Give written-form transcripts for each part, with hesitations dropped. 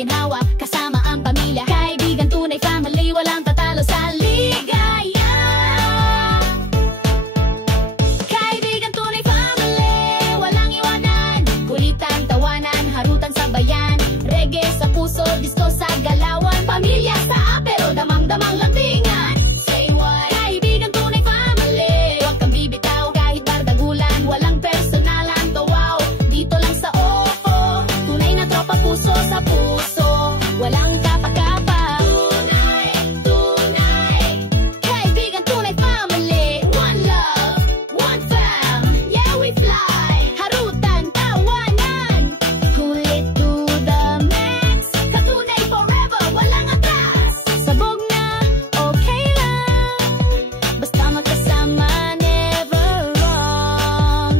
ginhawa kasama ang pamilya. Kaibigan tunay family, walang tatalo sa ligaya. Kaibigan tunay family, walang iwanan. Kulitan, tawanan, harutan, sabayan. Reggae sa puso, disco sa galawan. Pamilya sa pero damang-damang lambingan. Say what? Kaibigan tunay family, huwag kang bibitaw kahit bardagulan. Walang personalan to wow, dito lang sa OFO. Tunay na tropa, puso sa puso, walang kapa-kapa. Tunay, tunay, kaibigan tunay family. One love, one fam, yeah we fly. Harutan, tawanan, kulit to the max. Katunay forever, walang atras. Sabog na, okay lang, basta magkasama, never wrong.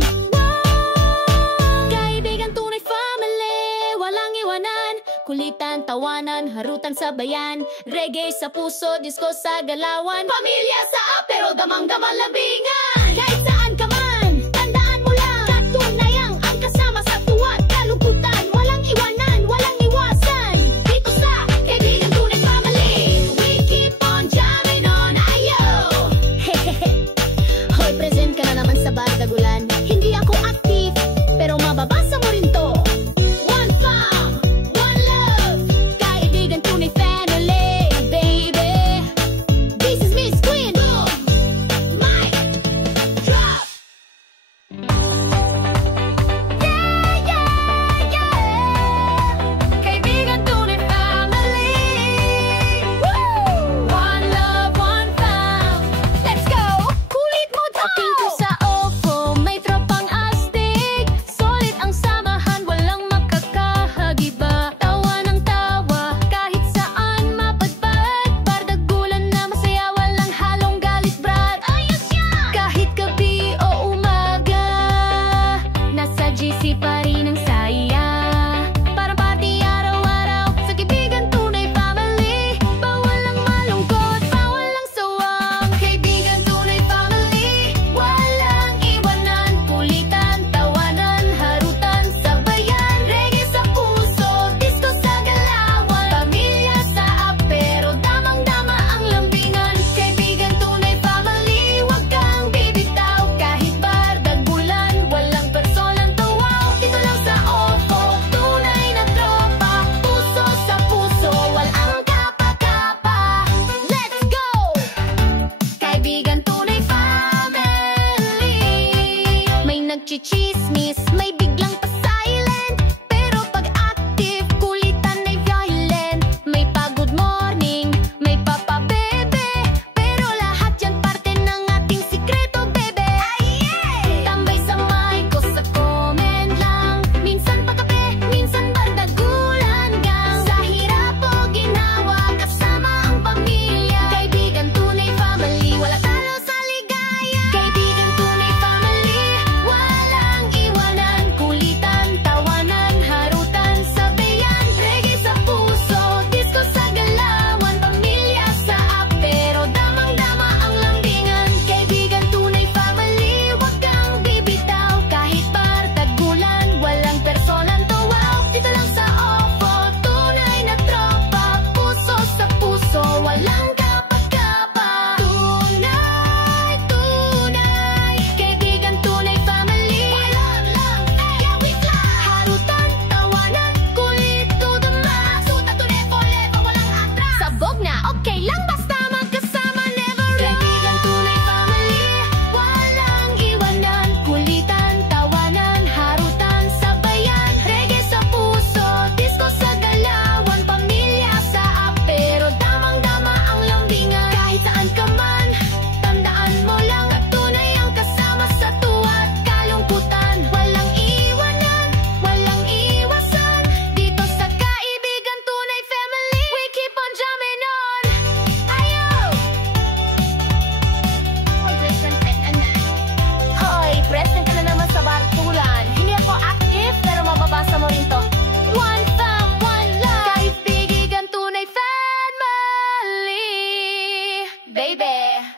Kaibigan tunay family, walang iwanan. Kulitan, tawanan, harutan, sabayan. Reggae sa puso, disco sa galawan. Pamilya sa pero damang-damang labingan. Kahit saan ka man, tandaan mo lang, katunayang ang kasama sa tuwa't kalungkutan. Walang iwanan, walang iwasan. Dito sa kaibigan tunay family, we keep on jamming on, ayo. Hoy, present ka na naman sa bardagulan. Hindi ako active, pero mababasa mo rin to. One fam, one love, kaibigan tunay family, baby. This is Miss Queen. Boom, mic, drop. Yeah, yeah, yeah. Kaibigan tunay family. Woo! One love, one fam. Let's go! Kulit mo daw! Dito sa OFO, may tropang astig. Solid ang samahan, walang makakahagiba. Tawa ng tawa, kahit saan mapadpad. Bardagulan na masaya, walang halong galit brad. Ayos yan! Kahit gabi o umaga, nasa GC pa rin ang saya. Parang party araw-araw sa kaibigan tunay family. Bawal ang malungkot, bawal ang sawang. Kaibigan tunay family, walang iwanan. Kulitan, tawanan, harutan, sabayan. Reggae sa puso, disco sa galawan. Pamilya sa pero damang-dama ang lambingan. Kaibigan tunay family, huwag kang bibitaw kahit bardagulan. Walang personang tuwaw, dito lang sa OFO. Tunay na tropa, puso sa puso, walang kapa-kapa. Let's go! Kaibigan tunay family. May nagchichismis, may biglang pa-silent. Pero pag active, kulitan ay violent. May pa-good morning, may pa-pa-bebe. Pero lahat yan parte ng ating sikreto, bebe. Tambay sa mic ko sa comment lang. Minsan pagkape, minsan bardagulan gang. Sa hirap o ginawa, kasama ang pamilya. Kaibigan tunay family, wala talo sa ligaya. Kaibigan tunay family, walang iwanan. Kulitan, tawanan, harutan, sabayan. Reggae sa puso, disco sa galawan. Pamilya sa pero damang-dama ang lambingan. Kaibigan tunay family, huwag kang bibitaw kahit bardagulan. Walang personang tuwaw, dito lang sa OFO. Tunay na tropa, puso sa puso, walang kapa-kapa. Tunay, tunay, kaibigan tunay family. Love, love, yeah we fly. Harutan, tawanan, kulit to the max. Suta to level, walang atras. Sabog na, okay lang basta magkasama, never wrong. Kaibigan tunay family, walang iwanan. Kulitan, tawanan, harutan, sabayan. Reggae sa puso, disco sa galawan. Pamilya sa pero damang-dama ang lambingan. Kahit saan ka man, tandaan mo lang, katunay ang kasama sa tuwa't kalungkutan. Walang iwanan, walang iwasan. Dito sa kaibigan tunay family, we keep on jamming on. Ayo! Hoy, present ka na naman sa bardagulan. Hindi ako active, pero mababasa mo rin to. One fam, one love, kaibigan tunay family, baby.